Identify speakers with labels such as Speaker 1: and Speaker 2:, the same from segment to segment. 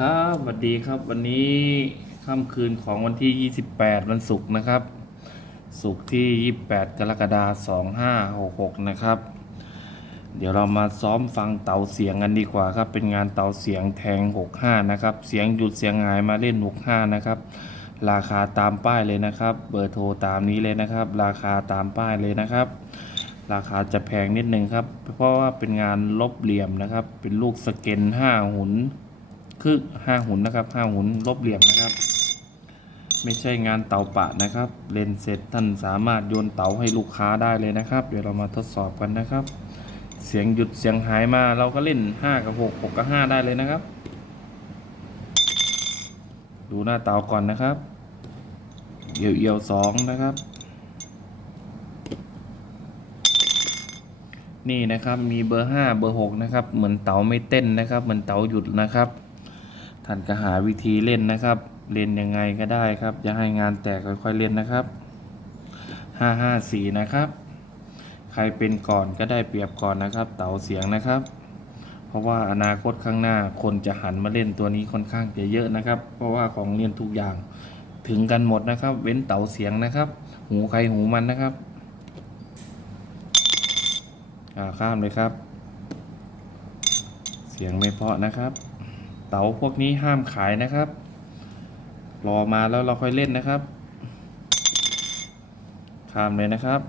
Speaker 1: ครับสวัสดีครับวันนี้ค่ำคืนของวันที่ 28 วันศุกร์นะครับ ศุกร์ที่ 28 กรกฎาคม 2566 นะครับ เดี๋ยวเรามาซ้อมฟังเต่าเสียงกันดีกว่าครับ เป็นงานเต่าเสียงแทง 65 นะครับ เสียงหยุดเสียงหายมาเล่น 65 นะครับ ราคาตามป้ายเลยนะครับ เบอร์โทรตามนี้เลยนะครับ ราคาตามป้ายเลยนะครับราคาจะแพงนิดนึงครับ เพราะว่าเป็นงานลบเหลี่ยมนะครับ เป็นลูกสเกนห้าหุน คือห้าหุนนะครับห้าหุนลบเหลี่ยมนะครับ ไม่ใช่งานเตาปะนะครับ เลนเสร็จท่านสามารถโยนเตาให้ลูกค้าได้เลยนะครับ เดี๋ยวเรามาทดสอบกันนะครับ เสียงหยุดเสียงหายมาเราก็เล่น 5 กับ 6 6 กับ 5 ได้เลยนะครับ ดูหน้าเตาก่อนนะครับเอียวเอียวสองนะครับนี่นะครับมีเบอร์ 5 เบอร์ 6 นะครับ เหมือนเต๋าไม่เต้นนะครับ เหมือนเต๋าหยุดนะครับ ท่านก็หาวิธีเล่นนะครับ เล่นยังไงก็ได้ครับ อย่าให้งานแตกค่อยๆเล่นนะครับ554นะครับ ใครเป็นก่อนก็ได้เปรียบก่อนนะครับ เต๋าเสียงนะครับ เพราะว่าอนาคตข้างหน้าคนจะหันมาเล่นตัวนี้ค่อนข้างจะเยอะนะครับ เพราะว่าของเล่นทุกอย่างถึงกันหมดนะครับ เว้นเต๋าเสียงนะครับ หูใครหูมันนะครับข้ามเลยครับ เสียงไม่เพาะนะครับ เต๋าพวกนี้ห้ามขายนะครับ รอมาแล้วเราค่อยเล่นนะครับ ข้ามเลยนะครับ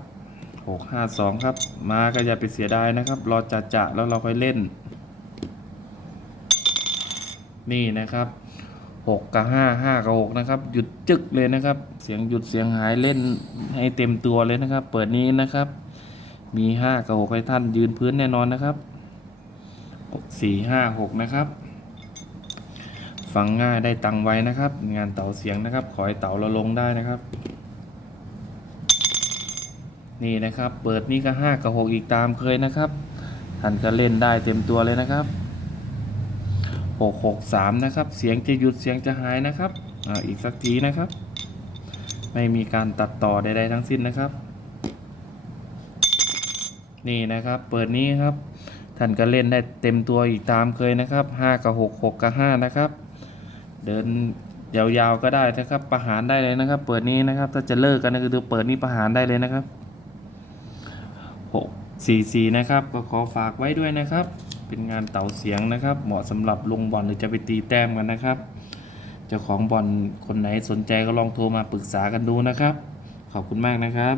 Speaker 1: หกห้าสองครับ มาก็อย่าไปเสียดายนะครับ รอจะจะแล้วเราค่อยเล่น นี่นะครับหกกับห้าห้ากับหกนะครับ หยุดจึกเลยนะครับ เสียงหยุดเสียงหายเล่นให้เต็มตัวเลยนะครับ เปิดนี้นะครับ มีห้ากับหกให้ท่านยืนพื้นแน่นอนนะครับสี่ห้าหกนะครับ ฟังง่ายได้ตังไว้นะครับ งานเต่าเสียงนะครับ ขอให้เต่าเราลงได้นะครับ นี่นะครับ เปิดนี่ก็ห้ากับหกอีกตามเคยนะครับท่านก็เล่นได้เต็มตัวเลยนะครับหกหกสามนะครับ เสียงจะหยุดเสียงจะหายนะครับอ่าอีกสักทีนะครับ ไม่มีการตัดต่อใดๆทั้งสิ้นนะครับ นี่นะครับ เปิดนี้ครับท่านก็เล่นได้เต็มตัวอีกตามเคยนะครับ 5 กับ 6 6 กับ 5 นะครับ เดินยาวๆก็ได้นะครับ ประหารได้เลยนะครับ เปิดนี้นะครับ ถ้าจะเลิกกันก็คือเปิดนี้ประหารได้เลยนะครับ6 4 4นะครับ ก็ขอฝากไว้ด้วยนะครับ เป็นงานเต่าเสียงนะครับ เหมาะสำหรับลงบอลหรือจะไปตีแต้มกันนะครับ เจ้าของบอลคนไหนสนใจก็ลองโทรมาปรึกษากันดูนะครับ ขอบคุณมากนะครับ